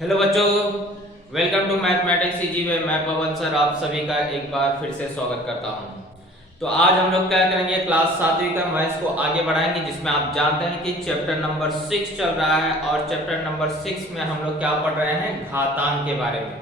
Hello बच्चों, welcome to mathematics easy way. मैं Pawan sir आप सभी का एक बार फिर से स्वागत करता हूं। तो आज हम लोग क्या करेंगे, क्लास 7वीं का मैथ्स को आगे बढ़ाएंगे, जिसमें आप जानते हैं कि चैप्टर नंबर 6 चल रहा है और चैप्टर नंबर 6 में हम लोग क्या पढ़ रहे हैं, घातांक के बारे में।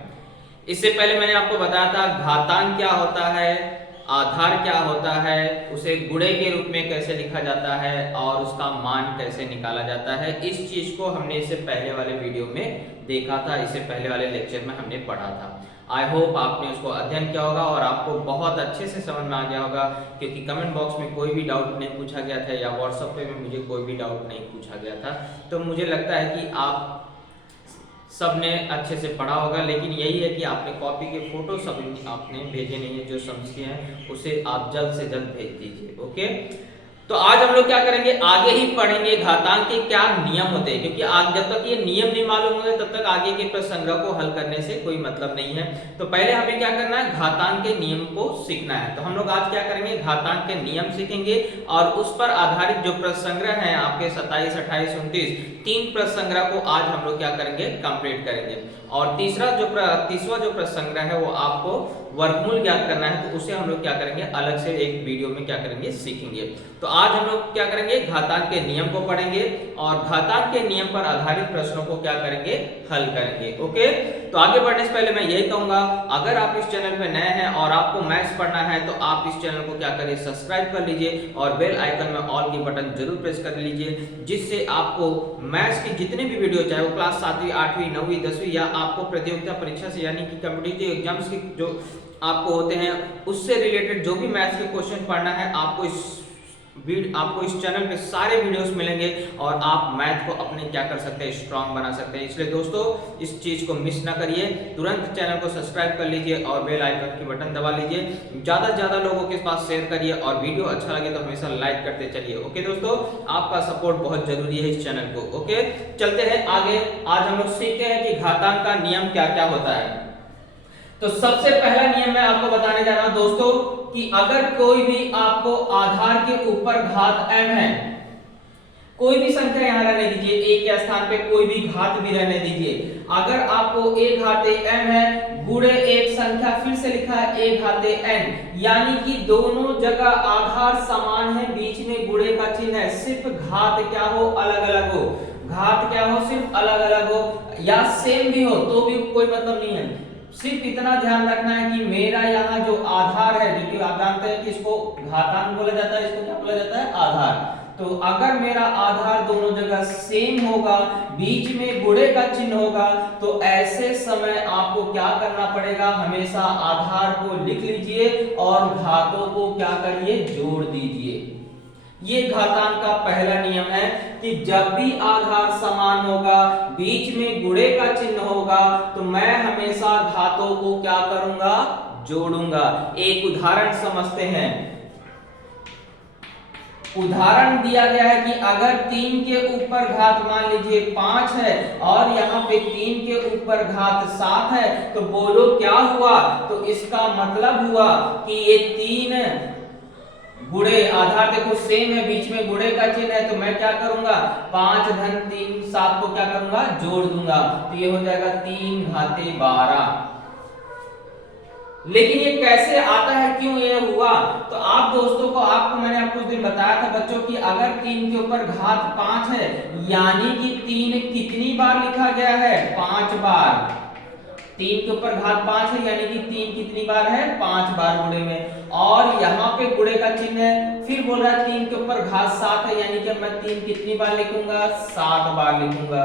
इससे पहले मैंने आपको बताया था घातांक क्या होता है, आधार क्या होता है, उसे गुणे के रूप में कैसे लिखा जाता है और उसका मान कैसे निकाला जाता है। इस चीज को हमने इससे पहले वाले वीडियो में देखा था, इससे पहले वाले लेक्चर में हमने पढ़ा था। आई होप आपने उसको अध्ययन किया होगा और आपको बहुत अच्छे से समझ में आ गया होगा, क्योंकि कमेंट बॉक्स में कोई भी डाउट नहीं पूछा गया था या व्हाट्सएप पे भी मुझे कोई भी डाउट नहीं पूछा गया था। तो मुझे लगता है कि आप सबने अच्छे से पढ़ा होगा, लेकिन यही है कि आपने कॉपी के फोटो सब आपने भेजे नहीं है। जो समझे हैं उसे आप जल्द से जल्द भेज दीजिए। ओके, तो आज हम लोग क्या करेंगे, आगे ही पढ़ेंगे घातांक के क्या नियम होते हैं, क्योंकि आज जब तक ये नियम नहीं मालूम होंगे तब तक आगे के प्रश्न संग्रह को हल करने से कोई मतलब नहीं है। तो पहले हमें क्या करना है, घातांक के नियम को सीखना है। तो हम लोग आज क्या करेंगे, घातांक के नियम सीखेंगे और उस पर आधारित जो प्रश्न संग्रह है आपके 27, 28, 29 तीन प्रश्न संग्रह को आज हम लोग क्या करेंगे, कंप्लीट करेंगे। और तीसरा जो प्रश्न संग्रह है वो आपको वर्गमूल ज्ञात करना है, तो उसे हम लोग क्या करेंगे, अलग से एक वीडियो में क्या करेंगे, सीखेंगे। तो आज हम लोग क्या करेंगे, घातांक के नियम को पढ़ेंगे और घातांक के नियम पर आधारित प्रश्नों को क्या करेंगे, हल करेंगे। ओके, तो आगे बढ़ने से पहले मैं यही कहूंगा, अगर आप इस चैनल पे नए हैं और आपको मैथ्स पढ़ना है तो आप इस चैनल को क्या करिए, सब्सक्राइब कर लीजिए और बेल आइकन में ऑल की बटन जरूर प्रेस कर लीजिए, जिससे आपको मैथ्स की जितने भी वीडियो, चाहे वो क्लास 7वीं, 8वीं, 9वीं, 10वीं या आपको प्रतियोगिता परीक्षा से यानी कि कॉम्पिटिटिव एग्जाम्स की जो आपको होते हैं उससे रिलेटेड जो भी मैथ्स के क्वेश्चन पढ़ना है, आपको इस चैनल पे सारे वीडियोस मिलेंगे और आप मैथ को अपने क्या कर सकते हैं, स्ट्रांग बना सकते हैं। इसलिए दोस्तों इस चीज को मिस ना करिए, तुरंत चैनल को सब्सक्राइब कर लीजिए और बेल आइकन की बटन दबा लीजिए। ज्यादा से ज्यादा लोगों के पास शेयर करिए और वीडियो अच्छा लगे तो हमेशा लाइक करते चलिए। ओके दोस्तों, आपका सपोर्ट बहुत जरूरी है इस चैनल को। ओके, चलते हैं आगे। आज हम लोग सीखते हैं कि घातांक का नियम क्या क्या होता है। तो सबसे पहला नियम मैं आपको बताने जा रहा हूं दोस्तों, कि अगर कोई भी आपको आधार के ऊपर घात m है, कोई भी संख्या यहां रहने दीजिए, एक के स्थान पे कोई भी घात भी रहने दीजिए। अगर आपको a घाते m है गुणे एक संख्या, फिर से लिखा है a घाते n, यानी कि दोनों जगह आधार समान है, बीच में गुणे का चिन्ह है, सिर्फ घात क्या हो, अलग अलग हो। घात क्या हो, सिर्फ अलग अलग हो, या सेम भी हो तो भी कोई मतलब नहीं है। सिर्फ इतना ध्यान रखना है कि मेरा यहाँ जो आधार है, जो कि आप जानते हैं कि इसको घातांक बोला जाता है, इसको क्या बोला जाता है, आधार। तो अगर मेरा आधार दोनों जगह सेम होगा, बीच में गुणे का चिन्ह होगा, तो ऐसे समय आपको क्या करना पड़ेगा, हमेशा आधार को लिख लीजिए और घातों को क्या करिए, जोड़ दीजिए। ये घातांक का पहला नियम है कि जब भी आधार समान होगा, बीच में गुणे का चिन्ह होगा, तो मैं हमेशा घातों को क्या करूंगा, जोड़ूंगा। एक उदाहरण समझते हैं। उदाहरण दिया गया है कि अगर 3 के ऊपर घात मान लीजिए 5 है और यहाँ पे 3 के ऊपर घात 7 है, तो बोलो क्या हुआ। तो इसका मतलब हुआ कि ये 3 गुणे, आधार देखो सेम है, बीच में गुणे का चिन्ह है, तो मैं क्या करूंगा, 5 धन 3 7 को क्या करूंगा, जोड़ दूंगा, तो ये हो जाएगा 3 घाते 12। लेकिन ये कैसे आता है, क्यों ये हुआ, तो आप दोस्तों को मैंने आपको उस दिन बताया था बच्चों कि अगर 3 के ऊपर घात 5 है, यानी कि 3 कितनी बार लिखा गया है, 5 बार। 3 के ऊपर घात 5 है यानी कि 3 कितनी बार है, 5 बार गुणे में, और यहाँ पे गुणे का चिन्ह है। फिर बोल रहा है 3 के ऊपर घात 7 है, यानी कि मैं 3 कितनी बार लिखूंगा, 7 बार लिखूंगा।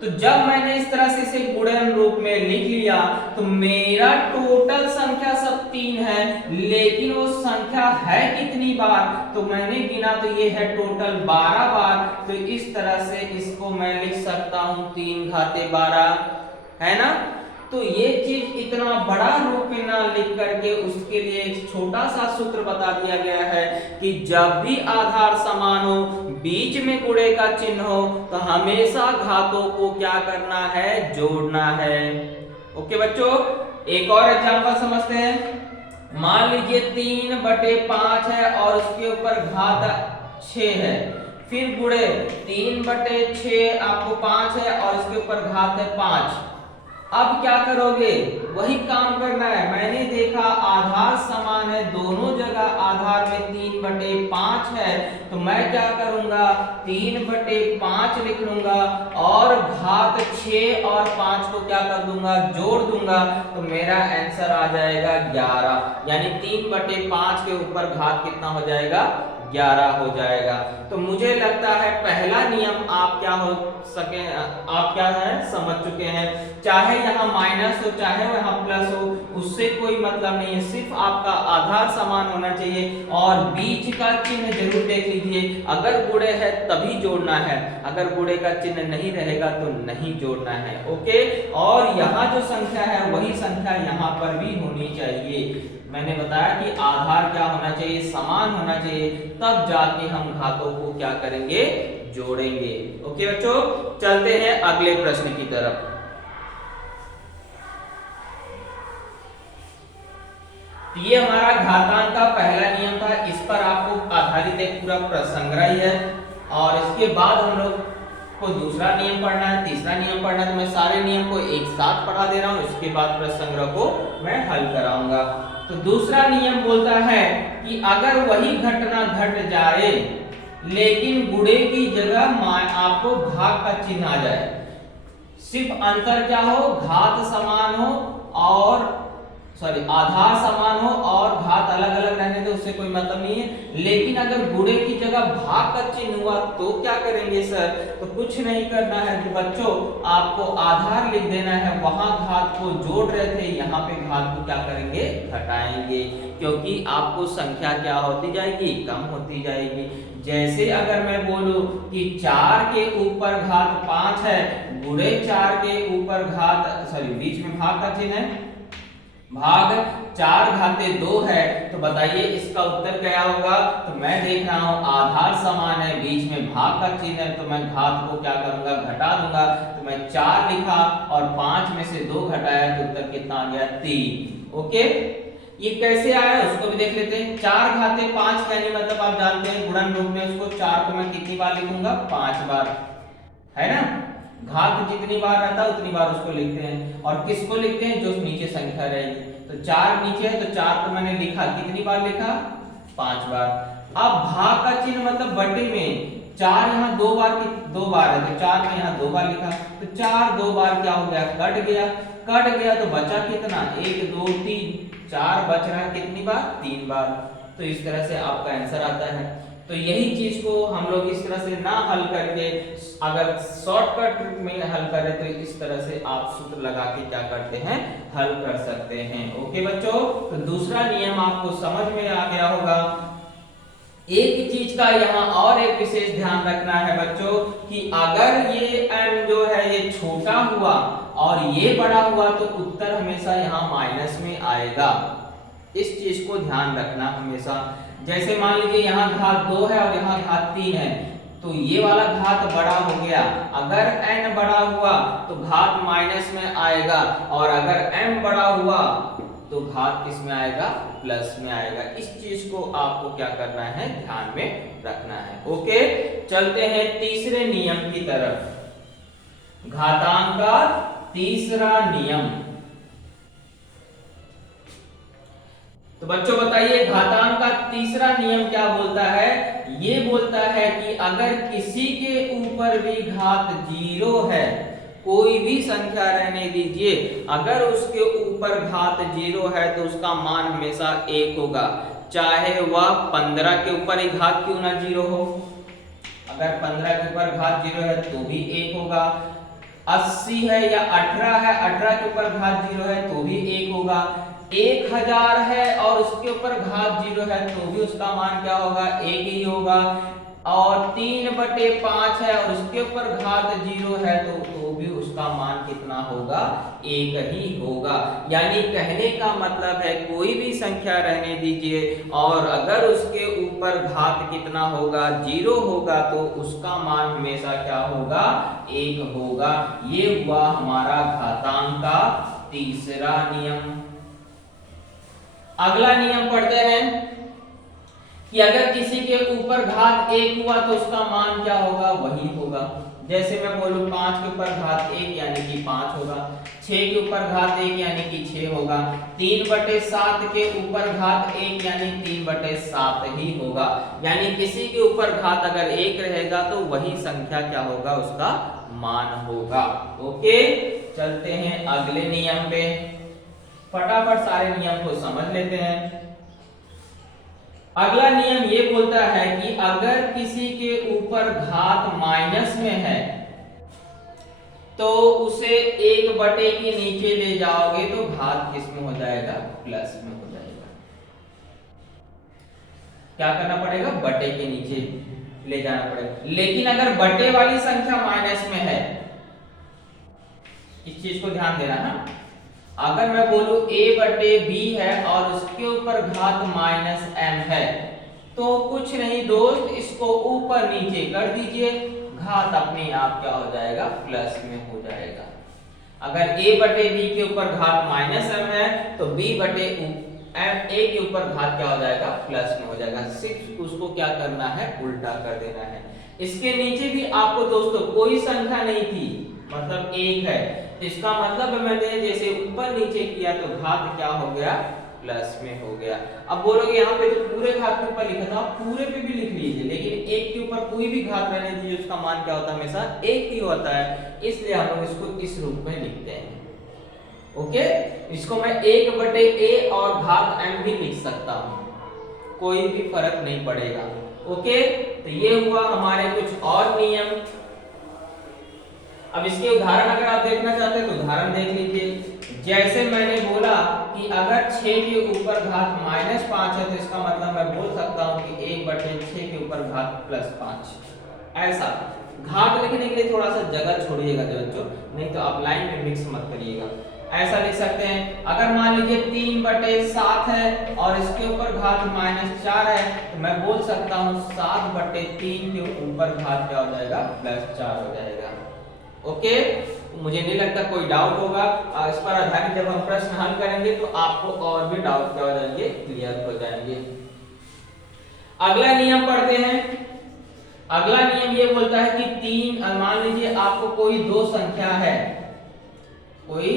तो जब मैंने इस तरह से इसे गुणन रूप में लिख लिया, तो मेरा टोटल संख्या सब 3 है, लेकिन वो संख्या है कितनी बार, तो मैंने गिना तो ये है टोटल 12 बार। तो इस तरह से इसको मैं लिख सकता हूं 3 घाते 12, है ना। तो ये चीज इतना बड़ा रूप में ना लिख करके उसके लिए एक छोटा सा सूत्र बता दिया गया है कि जब भी आधार समान हो, बीच में गुणे का चिन्ह हो, तो हमेशा घातों को क्या करना है, जोड़ना है। ओके बच्चों, एक और एग्जांपल समझते हैं। मान लीजिए 3/5 है और उसके ऊपर घात 6 है, फिर गुणे 3/6 आपको 5 है और इसके ऊपर घात है 5। अब क्या करोगे, वही काम करना है। मैंने देखा आधार समान है, दोनों जगह आधार में 3/5 है, तो मैं क्या करूंगा 3/5 लिख लूंगा और घात 6 और 5 को क्या कर दूंगा, जोड़ दूंगा, तो मेरा आंसर आ जाएगा 11। यानी 3/5 के ऊपर घात कितना हो जाएगा, 11 हो जाएगा। तो मुझे लगता है पहला नियम आप क्या हो सके, आप क्या है समझ चुके हैं। चाहे यहाँ माइनस हो चाहे यहाँ प्लस हो, उससे कोई मतलब नहीं है, सिर्फ आपका आधार समान होना चाहिए और बीच का चिन्ह जरूर देख लीजिए। अगर गुणे है तभी जोड़ना है, अगर गुणे का चिन्ह नहीं रहेगा तो नहीं जोड़ना है। ओके, और यहाँ जो संख्या है वही संख्या यहाँ पर भी होनी चाहिए। मैंने बताया कि आधार क्या होना चाहिए, समान होना चाहिए, तब जाके हम घातों को क्या करेंगे, जोड़ेंगे। ओके बच्चों, चलते हैं अगले प्रश्न की तरफ। ये हमारा घातांक का पहला नियम था, इस पर आपको आधारित एक पूरा प्रसंग्रह है और इसके बाद हम लोग को दूसरा नियम पढ़ना है, तीसरा नियम पढ़ना है। तो मैं सारे नियम को एक साथ पढ़ा दे रहा हूं, इसके बाद प्रसंग्रह को मैं हल कराऊंगा। तो दूसरा नियम बोलता है कि अगर वही घटना घट जाए लेकिन गुणे की जगह आपको भाग का चिन्ह आ जाए, सिर्फ अंतर क्या हो, घात समान हो और आधार समान हो और घात अलग अलग रहने दे, उससे कोई मतलब नहीं है। लेकिन अगर गुणे की जगह भाग का चिन्ह हुआ तो क्या करेंगे सर, तो कुछ नहीं करना है कि बच्चों आपको आधार लिख देना है, वहां घात को जोड़ रहे थे, यहाँ पे घात को क्या करेंगे, घटाएंगे, क्योंकि आपको संख्या क्या होती जाएगी, कम होती जाएगी। जैसे अगर मैं बोलूं कि 4 के ऊपर घात 5 है, गुणे 4 के ऊपर घात बीच में भाग का चिन्ह है, भाग 4 घाते 2 है, तो बताइए इसका उत्तर क्या होगा। तो मैं देख रहा हूं आधार समान है, बीच में भाग का चिन्ह है, तो मैं घात को क्या करूंगा, घटा दूंगा। तो मैं 4 लिखा और 5 में से 2 घटाया तो उत्तर कितना आ गया, 3। ओके, ये कैसे आया उसको भी देख लेते हैं। 4 घाते 5 यानी मतलब आप जानते हैं गुणन रूप में उसको 4 को मैं कितनी बार लिखूंगा, 5 बार, है ना। घात जितनी बार रहता है उतनी बार उसको लिखते हैं, और किसको लिखते हैं, जो नीचे संख्या रहेगी। तो 4 नीचे है तो 4 को मैंने लिखा, कितनी बार लिखा, 5 बार। अब भाग का चिन्ह मतलब बटे में 4 यहाँ 2 बार है, तो 4 में यहाँ 2 बार लिखा, तो 4 2 बार क्या हो गया, कट गया तो बचा कितना, 1 2 3, 4 बच रहा है कितनी बार, 3 बार। तो इस तरह से आपका आंसर आता है। तो यही चीज को हम लोग इस तरह से ना हल करके अगर शॉर्टकट में हल करें तो इस तरह से आप सूत्र लगा के क्या करते हैं, हल कर सकते हैं। ओके बच्चों, तो दूसरा नियम आपको समझ में आ गया होगा। एक चीज का यहाँ और एक विशेष ध्यान रखना है बच्चों कि अगर ये m जो है ये छोटा हुआ और ये बड़ा हुआ तो उत्तर हमेशा यहाँ माइनस में आएगा। इस चीज को ध्यान रखना हमेशा। जैसे मान लीजिए यहाँ घात 2 है और यहाँ घात 3 है, तो ये वाला घात बड़ा हो गया, अगर n बड़ा हुआ तो घात माइनस में आएगा, और अगर m बड़ा हुआ तो घात किस में आएगा, प्लस में आएगा। इस चीज को आपको क्या करना है, ध्यान में रखना है। ओके, चलते हैं तीसरे नियम की तरफ। घातांक का तीसरा नियम। तो बच्चों बताइए घातांक का तीसरा नियम क्या बोलता है। ये बोलता है कि अगर किसी के ऊपर भी घात 0 है, कोई भी संख्या रहने दीजिए, अगर उसके ऊपर घात 0 है तो उसका मान हमेशा 1 होगा, चाहे वह 15 के ऊपर ही घात क्यों ना 0 हो। अगर 15 के ऊपर घात 0 है तो भी 1 होगा, 80 है या 18 है, 18 के ऊपर घात 0 है तो भी 1 होगा, 1000 है और उसके ऊपर घात 0 है तो भी उसका मान क्या होगा, 1 ही होगा, और 3/5 है और उसके ऊपर घात 0 है तो भी उसका मान कितना होगा, 1 ही होगा। यानी कहने का मतलब है कोई भी संख्या रहने दीजिए और अगर उसके ऊपर घात कितना होगा, 0 होगा, तो उसका मान हमेशा क्या होगा, 1 होगा। ये हुआ हमारा घातांक का तीसरा नियम। अगला नियम पढ़ते हैं कि अगर किसी के ऊपर घात 1 हुआ तो उसका मान क्या होगा, वही होगा। जैसे मैं बोलूं 5 के ऊपर घात 1 यानी कि 5 होगा, 6 के ऊपर घात 1 यानी कि 6 होगा, 3/7 के ऊपर घात 1 यानी 3/7 ही होगा। यानी किसी के ऊपर घात अगर 1 रहेगा तो वही संख्या क्या होगा, उसका मान होगा। ओके, चलते हैं अगले नियम पे, फटाफट सारे नियम को समझ लेते हैं। अगला नियम ये बोलता है कि अगर किसी के ऊपर घात माइनस में है तो उसे 1 के नीचे ले जाओगे तो घात किस में हो जाएगा, प्लस में हो जाएगा। क्या करना पड़ेगा, बटे के नीचे ले जाना पड़ेगा। लेकिन अगर बटे वाली संख्या माइनस में है, इस चीज को ध्यान देना है। अगर मैं बोलूं a/b है और उसके ऊपर घात -m है तो कुछ नहीं दोस्त, इसको ऊपर नीचे कर दीजिए, घात अपने आप क्या हो जाएगा, प्लस में हो जाएगा। अगर a/b के ऊपर घात -m है तो b/a के ऊपर घात क्या हो जाएगा, प्लस में हो जाएगा। सिर्फ उसको क्या करना है, उल्टा कर देना है। इसके नीचे भी आपको दोस्तों कोई संख्या नहीं थी, मतलब 1 है, इसका मतलब मैंने जैसे ऊपर नीचे किया तो घात क्या हो गया, प्लस में हो गया। अब बोलोगे यहाँ पे तो पूरे घात के ऊपर लिखा था, पूरे पे भी लिख लीजिए, लेकिन 1 के ऊपर कोई भी घात रहने दीजिए, उसका मान क्या होता है, हमेशा 1 ही होता है, इसलिए हम लोग इसको इस रूप में लिखते हैं। ओके, इसको मैं 1/a और घात m भी लिख सकता हूँ, कोई भी फर्क नहीं पड़ेगा। ओके, तो ये हुआ हमारे कुछ और नियम। अब इसके उदाहरण अगर आप देखना चाहते हैं तो उदाहरण देख लीजिए। जैसे मैंने बोला कि अगर 6 के ऊपर घात -5 है तो इसका मतलब मैं बोल सकता हूं कि 1/6 के ऊपर घात +5। ऐसा घात लिखने के लिए थोड़ा सा जगह छोड़िएगा बच्चों, नहीं तो आप लाइन में मिक्स मत करिएगा। ऐसा लिख सकते हैं, अगर मान लीजिए 3/7 है और इसके ऊपर घात -4 है तो मैं बोल सकता हूँ 7/3 के ऊपर घात क्या हो जाएगा, +4 हो जाएगा। ओके, मुझे नहीं लगता कोई डाउट होगा। इस पर आधारित जब हम प्रश्न हल करेंगे तो आपको और भी डाउट क्या हो जाएंगे, क्लियर हो जाएंगे। अगला नियम पढ़ते हैं। अगला नियम ये बोलता है कि मान लीजिए आपको कोई दो संख्या है, कोई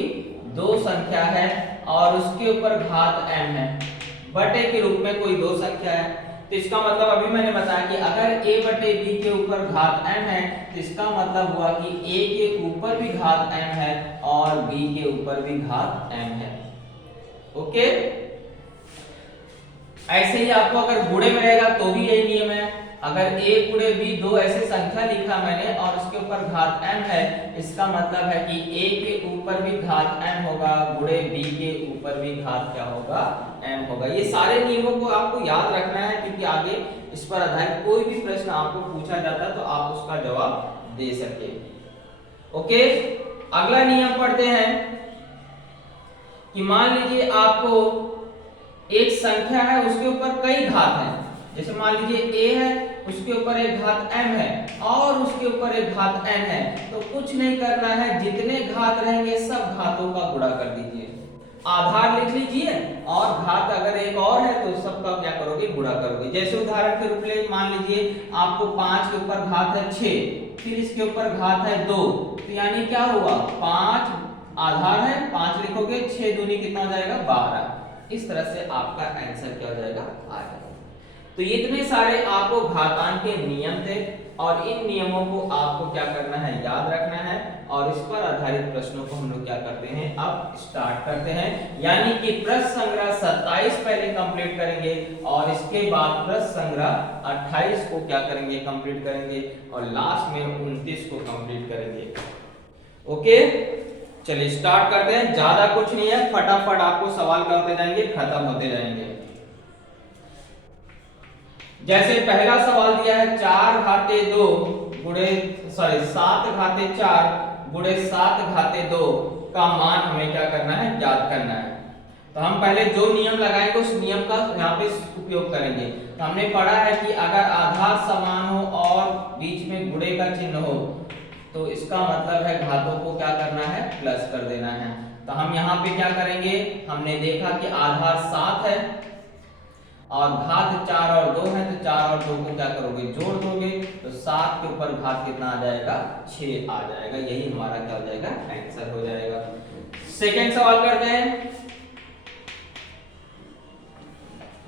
दो संख्या है और उसके ऊपर घात m है, बटे के रूप में कोई दो संख्या है, तो इसका मतलब अभी मैंने बताया कि अगर a/b के ऊपर घात m है तो इसका मतलब हुआ कि a के ऊपर भी घात m है और b के ऊपर भी घात m है। ओके, ऐसे ही आपको अगर गुणे में रहेगा तो भी यही नियम है। अगर a गुणे b दो ऐसे संख्या लिखा मैंने और उसके ऊपर घात m है, इसका मतलब है कि a के ऊपर भी घात m होगा, गुणे b के ऊपर भी घात क्या होगा, m होगा। ये सारे नियमों को आपको याद रखना है क्योंकि आगे इस पर आधारित कोई भी प्रश्न आपको पूछा जाता है तो आप उसका जवाब दे सके। ओके, अगला नियम पढ़ते हैं कि मान लीजिए आपको एक संख्या है, उसके ऊपर कई घात हैं। जैसे मान लीजिए a है, उसके ऊपर एक घात m है और उसके ऊपर एक घात n है, तो कुछ नहीं करना है, जितने घात रहेंगे सब घातों का गुणा कर दीजिए, आधार लिख लीजिए और घात अगर एक और है तो सबका क्या करोगे, गुणा करोगे। जैसे उदाहरण के रूप में मान लीजिए आपको 5 के ऊपर घात है 6, फिर इसके ऊपर घात है 2, तो यानी क्या हुआ, 5 आधार है, 5 लिखोगे, 6 दूनी कितना हो जाएगा, 12। इस तरह से आपका आंसर क्या हो जाएगा, आ जाएगा। तो ये इतने सारे आपको घातांक के नियम थे और इन नियमों को आपको क्या करना है, याद रखना है और इस पर आधारित प्रश्नों को हम लोग क्या करते हैं, अब स्टार्ट करते हैं। यानी कि प्रश्न संग्रह 27 पहले कंप्लीट करेंगे और इसके बाद प्रश्न संग्रह 28 को क्या करेंगे, कंप्लीट करेंगे और लास्ट में 29 को कंप्लीट करेंगे। ओके, चलिए स्टार्ट करते हैं। ज्यादा कुछ नहीं है, फटाफट आपको सवाल करते जाएंगे, खत्म होते जाएंगे। जैसे पहला सवाल दिया है 4/2 गुणे 7/4 गुणे 7/2 का मान हमें क्या करना है, याद करना है। तो हम पहले जो नियम लगाएंगे उस नियम का यहाँ पे उपयोग करेंगे। तो हमने पढ़ा है कि अगर आधार समान हो और बीच में गुणे का चिन्ह हो तो इसका मतलब है घातों को क्या करना है, प्लस कर देना है। तो हम यहाँ पे क्या करेंगे, हमने देखा कि आधार 7 है और घात 4 और 2 है तो 4 और 2 को क्या करोगे, जोड़ दोगे, तो 7 के ऊपर घात कितना आ जाएगा, 6 आ जाएगा। यही हमारा क्या हो जाएगा, आंसर हो जाएगा। सेकेंड सवाल करते हैं।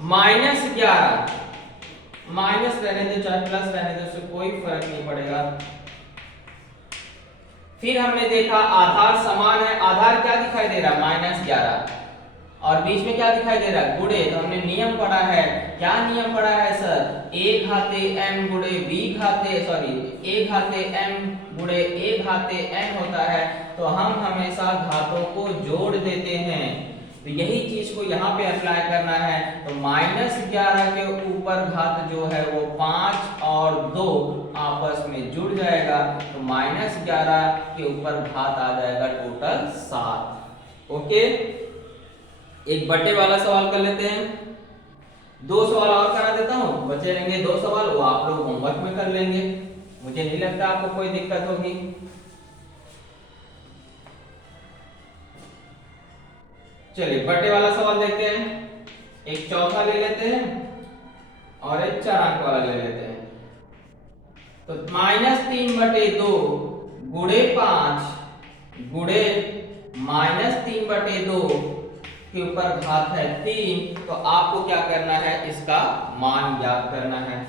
-11, माइनस रहने दो चाहे प्लस रहने दो, उससे कोई फर्क नहीं पड़ेगा। फिर हमने देखा आधार समान है, आधार क्या दिखाई दे रहा है, -11, और बीच में क्या दिखाई दे रहा है, गुणे। तो हमने नियम पढ़ा है, क्या नियम पढ़ा है सर, a घाते m गुणे b घाते a घाते m गुणे a घाते n होता है। तो हम हमेशा घातों को जोड़ देते हैं, तो यही चीज को यहाँ पे अप्लाई करना है। तो -11 के ऊपर घात जो है वो 5 और 2 आपस में जुड़ जाएगा, तो -11 के ऊपर घात आ जाएगा टोटल 7। ओके, एक बटे वाला सवाल कर लेते हैं। 2 सवाल और करा देता हूं, बचे रहेंगे 2 सवाल, वो आप लोग होमवर्क में कर लेंगे, मुझे नहीं लगता आपको कोई दिक्कत होगी। चलिए बटे वाला सवाल देखते हैं। एक चौथा ले लेते हैं और एक 4 अंक वाला ले लेते हैं। तो -3/2 गुणे 5 गुणे -3/2 के ऊपर घात है 3, तो आपको क्या करना है, इसका मान ज्ञात करना है।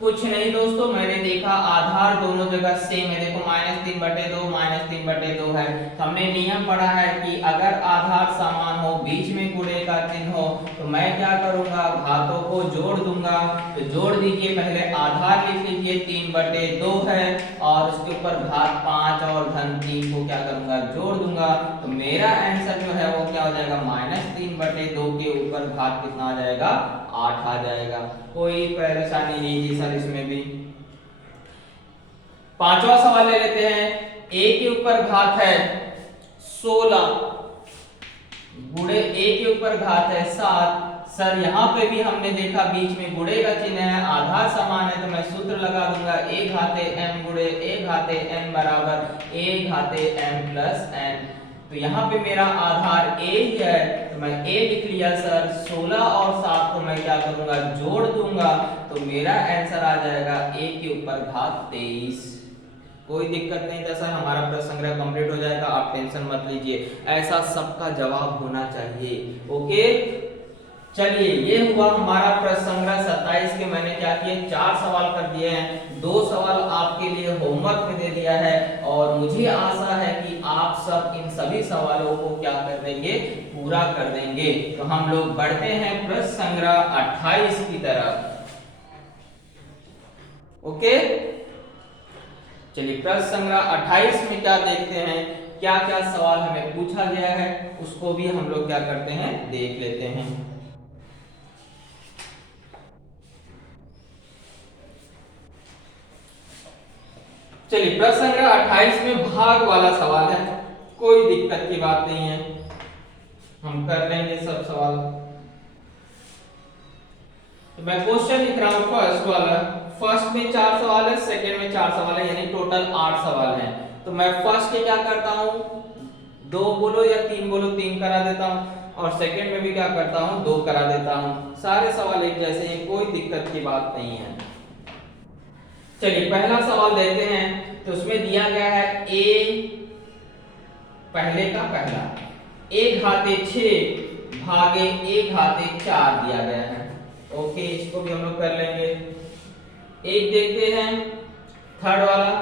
कुछ नहीं दोस्तों, मैंने देखा आधार दोनों जगह सेम है, देखो -3/2 है। हमने नियम पढ़ा है कि अगर आधार समान हो, बीच में गुणे का चिन्ह हो, तो मैं क्या करूंगा, घातों को जोड़ दूंगा। तो जोड़ दीजिए, पहले आधार लिख लीजिए 3/2 है, और उसके ऊपर घात 5 और धन 3 को क्या करूंगा, जोड़ दूंगा। तो मेरा आंसर जो है वो क्या हो जाएगा, -3/2 के ऊपर घात कितना आ जाएगा, 8 आ जाएगा। कोई परेशानी नहीं थी सर इसमें भी। पांचवा सवाल ले लेते हैं। a के ऊपर घात है 16 गुणे a के ऊपर घात है 7। सर यहाँ पे भी हमने देखा बीच में गुणे का चिन्ह है, आधार समान है, तो मैं सूत्र लगा दूंगा a घाते m गुणे a घाते n बराबर a घाते m प्लस n। तो यहाँ पे मेरा आधार a ही है, तो मैं a लिख लिया सर। 16 और 7 को मैं क्या करूंगा, जोड़ दूंगा, तो मेरा आंसर आ जाएगा a के ऊपर घात 23। कोई दिक्कत नहीं था सर, हमारा प्रश्न संग्रह कंप्लीट हो जाएगा, आप टेंशन मत लीजिए, ऐसा सबका जवाब होना चाहिए। ओके, चलिए ये हुआ हमारा प्रश्न संग्रह 27 के। मैंने क्या किए, 4 सवाल कर दिए हैं, 2 सवाल आपके लिए होमवर्क में दे दिया है, और मुझे आशा है कि आप सब इन सभी सवालों को क्या कर देंगे, पूरा कर देंगे। तो हम लोग बढ़ते हैं प्रश्न संग्रह 28 की तरफ। ओके, चलिए प्रश्न संग्रह 28 में क्या देखते हैं, क्या क्या सवाल हमें पूछा गया है, उसको भी हम लोग क्या करते हैं, देख लेते हैं। चलिए प्रश्न संग्रह 28 में भाग वाला सवाल है, कोई दिक्कत की बात नहीं है, हम कर लेंगे सब सवाल। तो मैं क्वेश्चन लिख रहा हूं फर्स्ट वाला। फर्स्ट में 4 सवाल है, सेकंड में 4 सवाल है, यानी टोटल 8 सवाल हैं। तो मैं फर्स्ट के क्या करता हूं, 2 बोलो या 3 बोलो, 3 करा देता हूं, और सेकंड में भी क्या करता हूं, 2 करा देता हूं। सारे सवाल एक जैसे हैं, कोई दिक्कत की बात नहीं है। चलिए पहला सवाल देखते हैं। तो उसमें दिया गया है a, पहले का पहला, a घाते 6 भागे a घाते 4 दिया गया है। ओके, इसको भी हम लोग कर लेंगे। एक देखते हैं थर्ड वाला,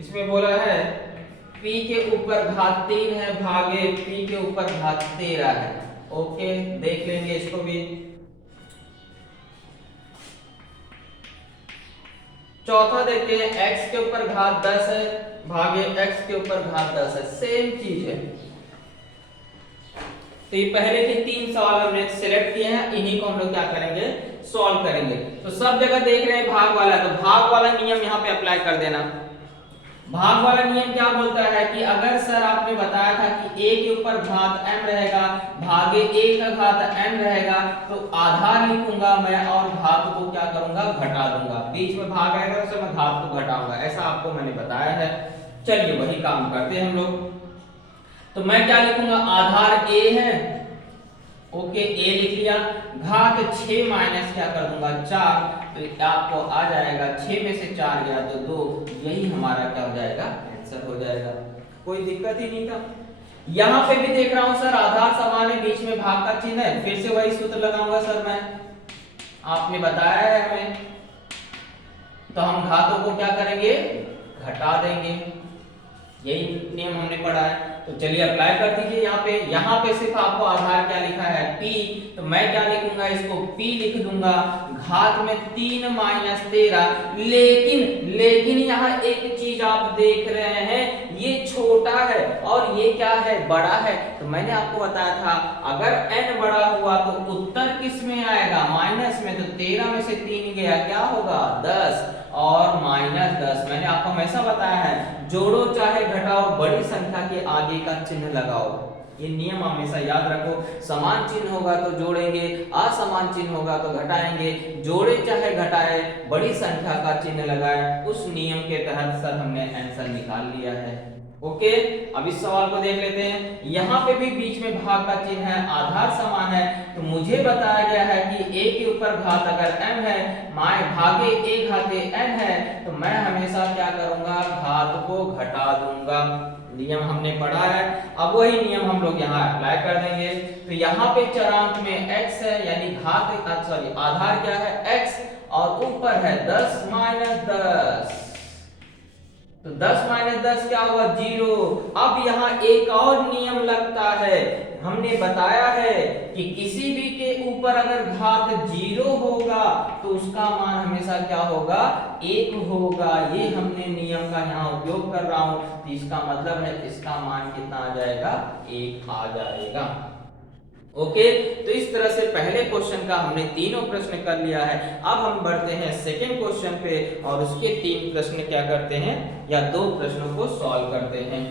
इसमें बोला है p के ऊपर घात 3 है भागे p के ऊपर घात 13 है। ओके, देख लेंगे इसको भी। चौथा देखते हैं x के ऊपर घात 10 है भागे x के ऊपर घात 10 है, सेम चीज है। तो ये पहले के 3 सवाल हमने सिलेक्ट किए हैं, इन्हीं को हम लोग क्या करेंगे, सॉल्व करेंगे। तो सब जगह देख रहे हैं भाग वाला, तो भाग वाला नियम यहाँ पे अप्लाई कर देना। भाग वाला नियम क्या बोलता है कि अगर सर आपने बताया था कि a के ऊपर घात m रहेगा भागे a का घात n रहेगा, तो आधार लिखूंगा मैं और घात को क्या करूंगा, घटा दूंगा। बीच में भाग आएगा तो मैं घात को घटाऊंगा, ऐसा आपको मैंने बताया है। चलिए वही काम करते हैं हम लोग। तो मैं क्या लिखूंगा, आधार a है, ओके, ए लिख लिया। घात 6 माइनस क्या कर दूंगा 4, तो आपको आ जाएगा 6 में से 4 गया तो 2, यही हमारा क्या हो जाएगा आंसर हो जाएगा। कोई दिक्कत ही नहीं था। यहां पे भी देख रहा हूं सर आधार समान है, बीच में भाग का चिन्ह है, फिर से वही सूत्र लगाऊंगा सर मैं, आपने बताया है हमें, तो हम घातों को क्या करेंगे घटा देंगे, यही नियम हमने पढ़ा है। तो चलिए अप्लाई कर दीजिए यहाँ पे सिर्फ आपको आधार क्या लिखा है p, तो मैं क्या लिखूंगा इसको p लिख दूंगा, घात में 3 माइनस 13, लेकिन यहाँ एक चीज आप देख रहे हैं, ये छोटा है और ये क्या है बड़ा है, तो मैंने आपको बताया था अगर n बड़ा हुआ तो उत्तर किस में आएगा माइनस में, तो 13 में से 3 गया क्या होगा 10 और माइनस 10। मैंने आपको हमेशा बताया है जोड़ो चाहे घटाओ बड़ी संख्या के आगे का चिन्ह लगाओ, ये नियम हमेशा याद रखो। समान चिन्ह होगा तो जोड़ेंगे, असमान चिन्ह होगा तो घटाएंगे, जोड़े चाहे घटाए बड़ी संख्या का चिन्ह लगाए, उस नियम के तहत सर हमने आंसर निकाल लिया है। ओके, अब इस सवाल को देख लेते हैं। यहाँ पे भी बीच में भाग का चिन्ह है, आधार समान है, तो मुझे बताया गया है कि a के ऊपर घात अगर m है, माय भागे a घाते n है, तो मैं हमेशा क्या करूंगा घात को घटा दूंगा, नियम हमने पढ़ा है। अब वही नियम हम लोग यहाँ अप्लाई कर देंगे। तो यहाँ पे चरांक में x है, यानी घात सॉरी आधार क्या है x, और ऊपर है 10 माइनस 10, तो 10 माइनस 10 क्या हुआ 0। अब यहाँ एक और नियम लगता है, हमने बताया है कि किसी भी के ऊपर अगर घात 0 होगा तो उसका मान हमेशा क्या होगा 1 होगा, ये हमने नियम का यहाँ उपयोग कर रहा हूं, तो इसका मतलब है इसका मान कितना आ जाएगा 1 आ जाएगा। ओके, तो इस तरह से पहले क्वेश्चन का हमने तीनों प्रश्न कर लिया है। अब हम बढ़ते हैं सेकंड क्वेश्चन पे और उसके 3 प्रश्न क्या करते हैं या 2 प्रश्नों को सॉल्व करते हैं।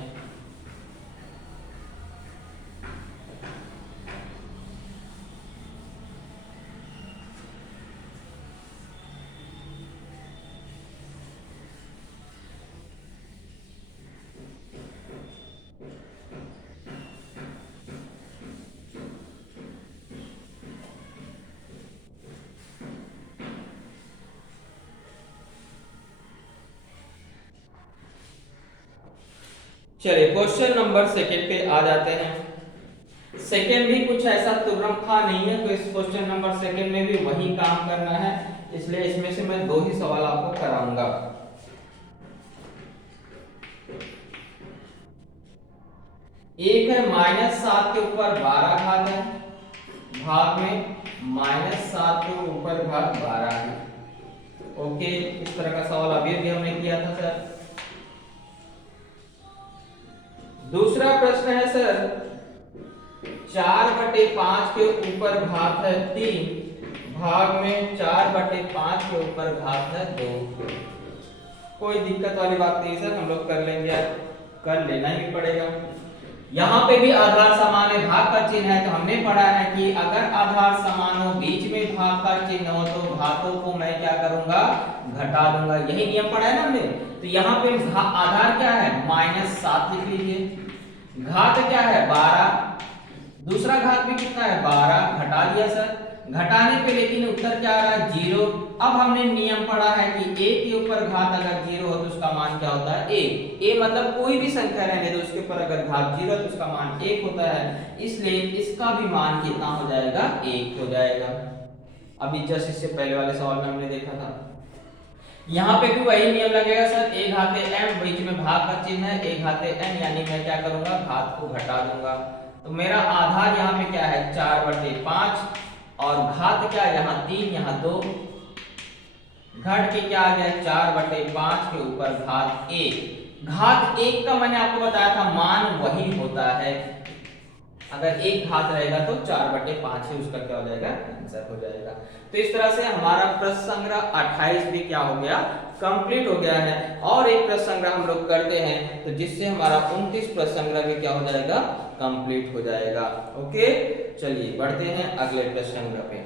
चलिए क्वेश्चन नंबर सेकंड पे आ जाते हैं। सेकंड भी कुछ ऐसा तुर्रम-खा नहीं है, तो इस क्वेश्चन नंबर सेकंड में भी वही काम करना है, इसलिए इसमें से मैं 2 ही सवाल आपको कराऊंगा। एक है -7 के ऊपर 12 घात है, भाग में -7 के ऊपर घात 12 है। ओके, इस तरह का सवाल अभी भी हमने किया था सर। दूसरा प्रश्न है सर 4/5 के ऊपर घात है 3, भाग में 4/5 के ऊपर घात है 2। कोई दिक्कत वाली बात नहीं सर, हम लोग कर लेंगे, कर लेना ही पड़ेगा। यहाँ पे भी आधार समान है, भाग का चिन्ह है, तो हमने पढ़ा है कि अगर आधार समान हो बीच में भाग का चिन्ह हो तो घातों को मैं क्या करूंगा घटा दूंगा, यही नियम पढ़ा है ना हमने। तो यहाँ पे आधार क्या है -7 लिख लीजिए, घात क्या है 12, दूसरा घात भी कितना है 12, घटा दिया सर, घटाने पे लेकिन उत्तर क्या आ रहा है 0। अब हमने नियम पढ़ा है कि a के ऊपर घात अगर 0 हो तो उसका मान क्या होता है a मतलब कोई भी संख्या रहने दो उसके ऊपर अगर घात 0 तो उसका मान 1 होता है, इसलिए इसका भी मान कितना हो जाएगा 1 हो जाएगा। अभी जस्ट इससे पहले वाले सवाल में हमने देखा था, यहाँ पे भी वही नियम लगेगा सर, a घाते m, बीच में भाग का चिन्ह है, a घाते n, यानी मैं क्या करूंगा घात को घटा दूंगा। तो मेरा आधार यहाँ पे क्या है 4/5 और घात क्या यहाँ 3 यहाँ 2, घट के क्या आ गया 4/5 के ऊपर घात 1। घात 1 का मैंने आपको बताया था मान वही होता है, अगर एक घात रहेगा तो 4/5 ही उसका क्या हो जाएगा आंसर हो जाएगा। तो इस तरह से हमारा प्रश्न संग्रह 28 भी क्या हो गया कंप्लीट हो गया है। और एक प्रश्न संग्रह हम लोग करते हैं तो जिससे हमारा 29 प्रश्न संग्रह भी क्या हो जाएगा कंप्लीट हो जाएगा। ओके, चलिए बढ़ते हैं अगले प्रश्न संग्रह पे।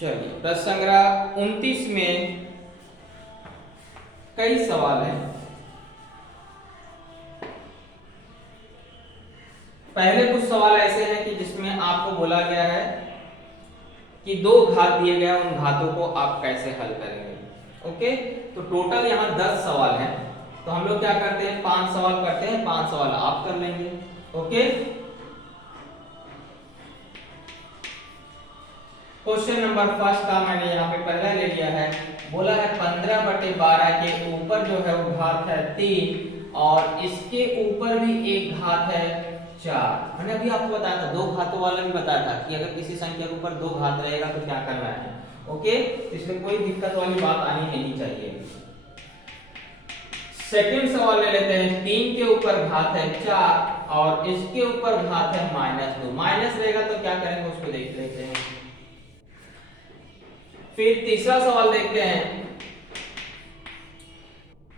चलिए प्रश्न संग्रह 29 में कई सवाल हैं। पहले कुछ सवाल ऐसे हैं कि जिसमें आपको बोला गया है कि दो घात दिए गए, उन घातों को आप कैसे हल करेंगे। ओके, तो टोटल यहाँ 10 सवाल हैं। तो हम लोग क्या करते हैं, 5 सवाल करते हैं, 5 सवाल आप कर लेंगे। ओके, क्वेश्चन नंबर फर्स्ट का मैंने यहाँ पे पहला ले लिया है। बोला है 15/12 के ऊपर जो है वो घात है 3 और इसके ऊपर भी एक घात है 4। मैंने अभी आपको बताया था, दो घातों वाला भी बताया था कि अगर किसी संख्या के ऊपर दो घात रहेगा तो क्या करना है। ओके, इसमें कोई दिक्कत वाली बात आनी नहीं चाहिए। सेकंड सवाल ले लेते हैं, 3 के ऊपर घात है 4 और इसके ऊपर घात है -2। माइनस रहेगा तो क्या करेंगे उसको देख लेते हैं। फिर तीसरा सवाल देखते हैं,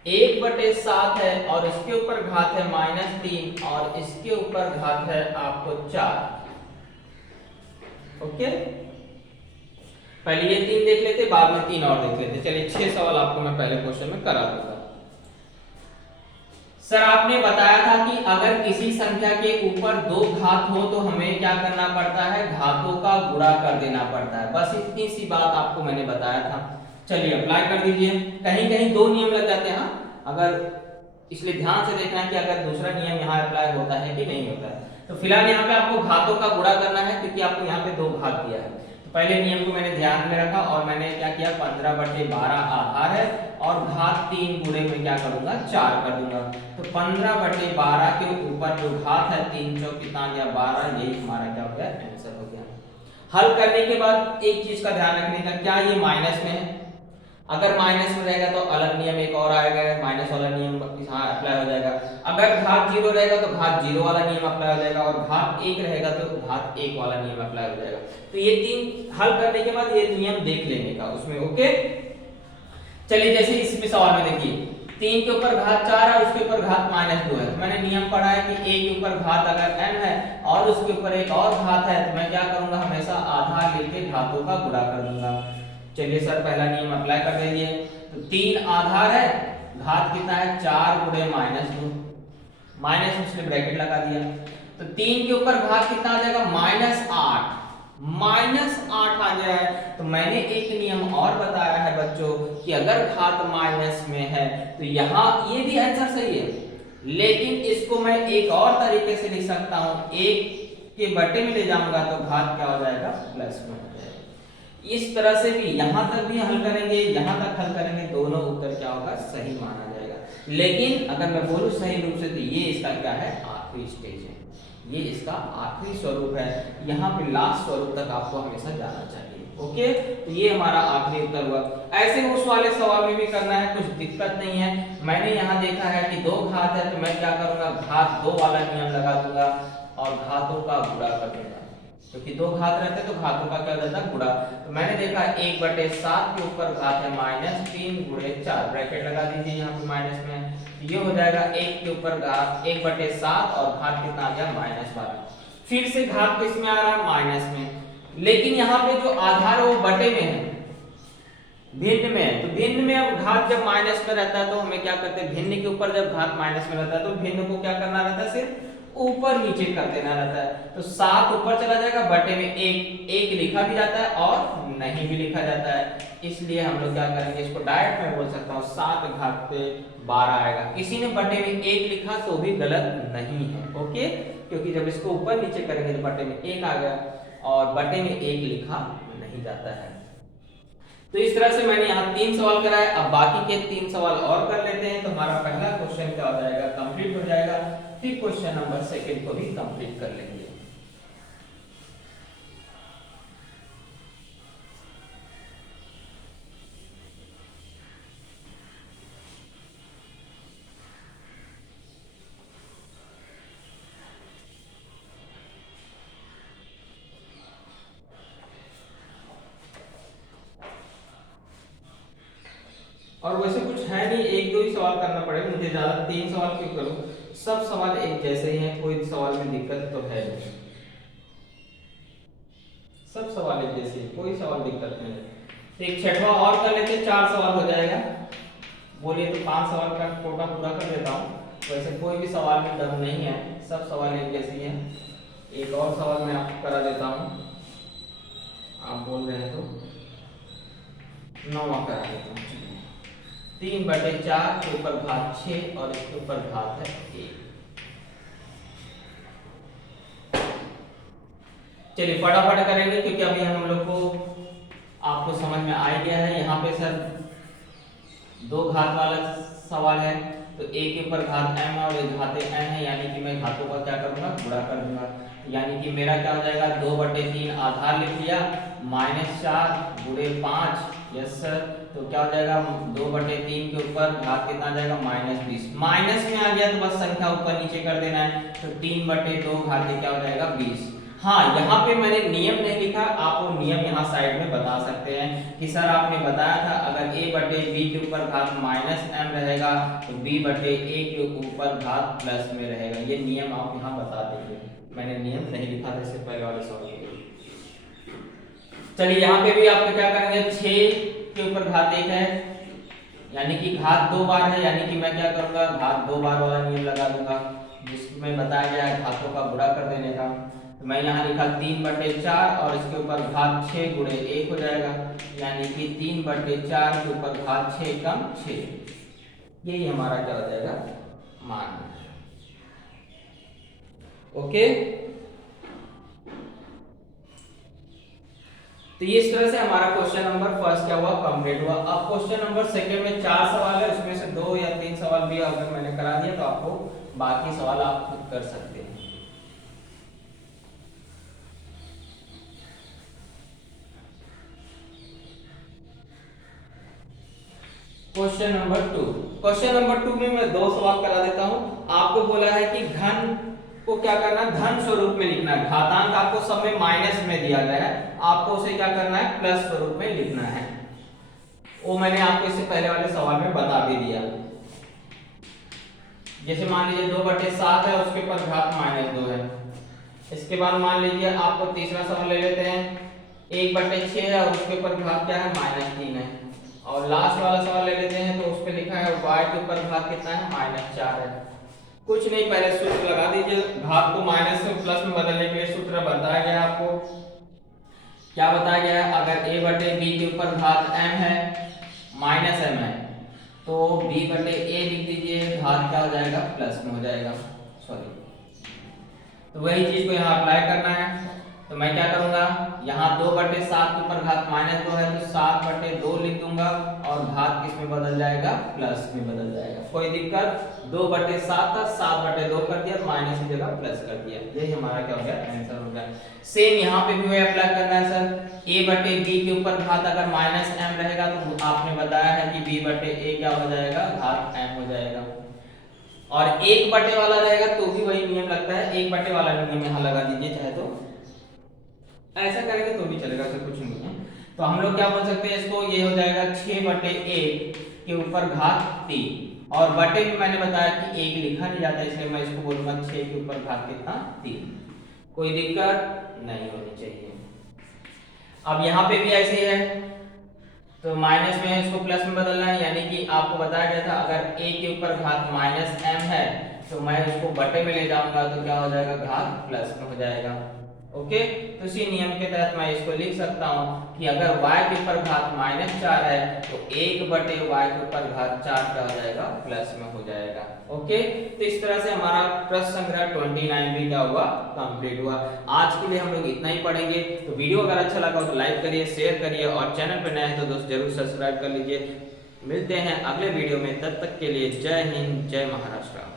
1/7 है और इसके ऊपर घात है -3 और इसके ऊपर घात है आपको 4। ओके, पहले ये 3 देख लेते, बाद में 3 और देख लेते। चलिए 6 सवाल आपको मैं पहले क्वेश्चन में करा दूंगा। सर आपने बताया था कि अगर किसी संख्या के ऊपर दो घात हो तो हमें क्या करना पड़ता है, घातों का गुणा कर देना पड़ता है। बस इतनी सी बात आपको मैंने बताया था। चलिए अप्लाई कर दीजिए। कहीं कहीं दो नियम लग जाते हैं, अगर इसलिए ध्यान से देखना है कि अगर दूसरा नियम यहाँ अप्लाई होता है कि नहीं होता है। तो फिलहाल यहाँ पे आपको घातों का गुणा करना है क्योंकि आपको यहाँ पे दो घात दिया है। तो पहले नियम को मैंने ध्यान में रखा और मैंने क्या किया, 15/12 आधार है और घात 3 गुणे में क्या करूंगा, 4 कर दूंगा। तो 15/12 के ऊपर जो घात है 3 चौक कितना गया 12, यही हमारा क्या हो गया, आंसर हो गया। हल करने के बाद एक चीज का ध्यान रखने का, क्या ये माइनस में है। अगर माइनस में रहेगा तो अलग नियम एक और आएगा, माइनस वाला नियम यहाँ अप्लाई हो जाएगा। अगर घात 0 रहेगा तो घात 0 वाला नियम अप्लाई हो जाएगा और घात 1 रहेगा तो घात 1 वाला नियम अप्लाई हो जाएगा। तो ये 3 हल करने के बाद ये नियम देख लेने का उसमें। ओके, चलिए जैसे इसमें सवाल में देखिए, 3 के ऊपर घात 4 है, उसके ऊपर घात -2 है। तो मैंने नियम पढ़ा है कि a के ऊपर घात अगर n है और उसके ऊपर एक और घात है तो मैं क्या करूंगा, हमेशा आधार लेके घातों का गुणा कर दूंगा। चलिए सर पहला नियम अप्लाई कर दीजिए। तो 3 आधार है, घात कितना है 4 गुणे -2, माइनस उसने ब्रैकेट लगा दिया। तो 3 के ऊपर घात कितना आ जाएगा, -8, -8 आ गया है। तो मैंने एक नियम और बताया है बच्चों कि अगर घात माइनस में है तो यहाँ ये भी आंसर सही है, लेकिन इसको मैं एक और तरीके से लिख सकता हूँ, 1 के बटे में ले जाऊंगा तो घात क्या हो जाएगा, प्लस में हो जाएगा। इस तरह से भी यहाँ तक भी हल करेंगे, यहाँ तक हल करेंगे, दोनों उत्तर क्या होगा, सही माना जाएगा। लेकिन अगर मैं बोलूँ सही रूप से तो ये इसका क्या है, आखिरी स्टेज है, ये इसका आखिरी स्वरूप है। यहाँ पे लास्ट स्वरूप तक आपको हमेशा जाना चाहिए। ओके, तो ये हमारा आखिरी उत्तर हुआ। ऐसे उस वाले सवाल में भी करना है, कुछ दिक्कत नहीं है। मैंने यहाँ देखा है कि दो घात है तो मैं क्या करूंगा, घात 2 वाला नियम लगा दूंगा और घातों का गुणा कर दूंगा, क्योंकि दो घात रहते तो घातों का क्या हो जाता, गुणा। तो मैंने देखा 1/7 के ऊपर घात है -3 गुणे 4, ब्रैकेट लगा दीजिए यहाँ पे माइनस में, ये हो जाएगा 1 के ऊपर घात 1/7 और घात कितना आ गया, -12। फिर से घात किस में आ रहा है, माइनस में, लेकिन यहाँ पे जो आधार है वो बटे में है, भिन्न में है। तो भिन्न में अब घात जब माइनस में रहता है तो हमें क्या करते हैं, भिन्न के ऊपर जब घात माइनस में रहता है तो भिन्न को क्या करना रहता है, सिर्फ ऊपर नीचे कर देना रहता है। तो 7 ऊपर चला जाएगा, बटे में 1 लिखा भी जाता है और नहीं भी लिखा जाता है। इसलिए हम लोग क्या करेंगे, इसको डायरेक्ट मैं बोल सकता हूँ 7 घात पे 12 आएगा। किसी ने बटे में 1 लिखा तो भी गलत नहीं है। ओके, क्योंकि जब इसको ऊपर नीचे करेंगे तो बटे में 1 आ गया और बटे में 1 लिखा नहीं जाता है। तो इस तरह से मैंने यहाँ 3 सवाल कराए। अब बाकी के 3 सवाल और कर लेते हैं तो हमारा पहला क्वेश्चन क्या हो जाएगा, कंप्लीट हो जाएगा। फिर क्वेश्चन नंबर 2 को भी कंप्लीट कर लेंगे। और वैसे कुछ है नहीं, 1-2 ही सवाल करना पड़ेगा मुझे, ज्यादा 3 सवाल क्यों करूं, सब सवाल एक जैसे ही हैं, कोई सवाल में दिक्कत तो है नहीं। सब सवाल एक जैसे, कोई सवाल दिक्कत नहीं है। तो एक छठवा और कर लेते, 4 सवाल हो जाएगा। बोलिए तो 5 सवाल का कोटा पूरा कर देता हूँ। वैसे कोई भी सवाल में दम नहीं है, सब सवाल एक जैसे ही हैं। एक और सवाल मैं आपको करा देता हूँ, आप बोल रहे हैं तो 9वां करा देता हूँ। 3/4 के ऊपर घात 6 और इसके ऊपर घात है 1। चलिए फटाफट करेंगे क्योंकि अभी हम लोग को आपको समझ में आ गया है। यहाँ पे सर 2 घात वाला सवाल है, तो a के ऊपर घात m और एक घात n है, यानी कि मैं घातों का क्या करूंगा, गुणा कर दूंगा। यानी कि मेरा क्या हो जाएगा, 2/3 आधार लिख लिया, -4 गुणे 5, यस सर। तो क्या हो जाएगा, 2/3 के ऊपर घात कितना आ जाएगा, -20। माइनस में आ गया तो बस संख्या ऊपर नीचे कर देना है, तो 3/2 घात क्या हो जाएगा, 20। हाँ, यहाँ पे मैंने नियम नहीं लिखा, आप वो नियम यहाँ साइड में बता सकते हैं कि सर आपने बताया था अगर a/b के ऊपर घात -m रहेगा तो b/a के ऊपर घात प्लस में रहेगा। ये नियम आप यहाँ बता देंगे, मैंने नियम नहीं लिखा था इससे पहले वाले सवाल के। चलिए यहाँ पे भी आपको क्या करेंगे, 6 के ऊपर घात 1 है, यानी कि घात 2 बार है, यानी कि मैं क्या करूंगा, घात 2 बार वाला नियम लगा दूंगा, जिसमें बताया गया है घातों का गुणा कर देने का। तो मैं यहाँ लिखा 3/4 और इसके ऊपर घात 6 गुणे 1 हो जाएगा, यानी कि 3/4 के ऊपर घात 6 कम 6, यही हमारा क्या हो जाएगा, मान। ओके, तो इस तरह से हमारा क्वेश्चन नंबर फर्स्ट क्या हुआ, कंप्लीट हुआ। अब क्वेश्चन नंबर सेकंड में 4 सवाल है, उसमें से 2 या 3 सवाल भी अगर मैंने करा दिया तो आपको बाकी सवाल आप खुद कर सकते हैं। क्वेश्चन नंबर 2, क्वेश्चन नंबर 2 में मैं 2 सवाल करा देता हूं। आपको बोला है कि घन को क्या करना, धन स्वरूप में लिखना है। घातांक आपको सब में माइनस में दिया गया है, आपको उसे क्या करना है, प्लस स्वरूप में लिखना है। वो मैंने आपको इससे पहले वाले सवाल में बता भी दिया। जैसे मान लीजिए 2/7 है, उसके ऊपर घात -2 है। इसके बाद मान लीजिए आपको तीसरा सवाल ले लेते हैं, 1/6 है और उसके ऊपर घात क्या है, -3 है। और लास्ट वाला सवाल ले लेते हैं, तो उस पे लिखा है y के ऊपर घात कितना है, -4 है। कुछ नहीं, पहले सूत्र लगा दीजिए, घात को माइनस से प्लस में बदलने के लिए सूत्र बताया गया आपको। क्या बताया गया है, अगर a/b के ऊपर घात m है, -m है, तो b/a लिख दीजिए, घात क्या हो जाएगा, प्लस में हो जाएगा, सॉरी। तो वही चीज को यहाँ अप्लाई करना है। तो मैं क्या करूंगा, यहाँ 2/7 के ऊपर घात -2 है, तो 7/2 लिख दूंगा और घात किस में बदल जाएगा, प्लस में बदल जाएगा। कोई दिक्कत, 2/7 था, 7/2 कर दिया, माइनस की जगह प्लस कर दिया, यही हमारा क्या हो गया, आंसर हो गया। सेम यहाँ पे भी वही अप्लाई करना है सर। a/b के ऊपर घात अगर -m रहेगा तो आपने बताया है कि b/a क्या हो जाएगा, घात m हो जाएगा। और 1/, वाला रहेगा तो भी वही नियम लगता है, 1/, वाला नियम यहाँ लगा दीजिए, चाहे तो ऐसा करेंगे तो भी चलेगा, सर कुछ नहीं है। तो हम लोग क्या बोल सकते हैं इसको, ये हो जाएगा 6/1 के ऊपर घात 3, और बटे में मैंने बताया कि 1 लिखा नहीं जाता, इसलिए मैं इसको बोलूंगा 6 के ऊपर घात कितना, 3। कोई दिक्कत नहीं होनी चाहिए। अब यहाँ पे भी ऐसे ही है, तो माइनस में इसको प्लस में बदलना है, यानी कि आपको बताया गया था अगर a के ऊपर घात -m है तो मैं उसको बटे में ले जाऊंगा तो क्या हो जाएगा, घात प्लस में हो जाएगा। ओके, तो इसी नियम के तहत मैं इसको लिख सकता हूं कि अगर y के ऊपर घात -4 है तो 1/y के ऊपर घात 4 क्या हो जाएगा, प्लस में हो जाएगा। ओके, तो इस तरह से हमारा प्रश्न संग्रह 29 भी क्या हुआ, कंप्लीट हुआ। आज के लिए हम लोग इतना ही पढ़ेंगे। तो वीडियो अगर अच्छा लगा तो लाइक करिए, शेयर करिए, और चैनल पर नए हैं तो दोस्त जरूर सब्सक्राइब कर लीजिए। मिलते हैं अगले वीडियो में, तब तक के लिए जय हिंद, जय महाराष्ट्र।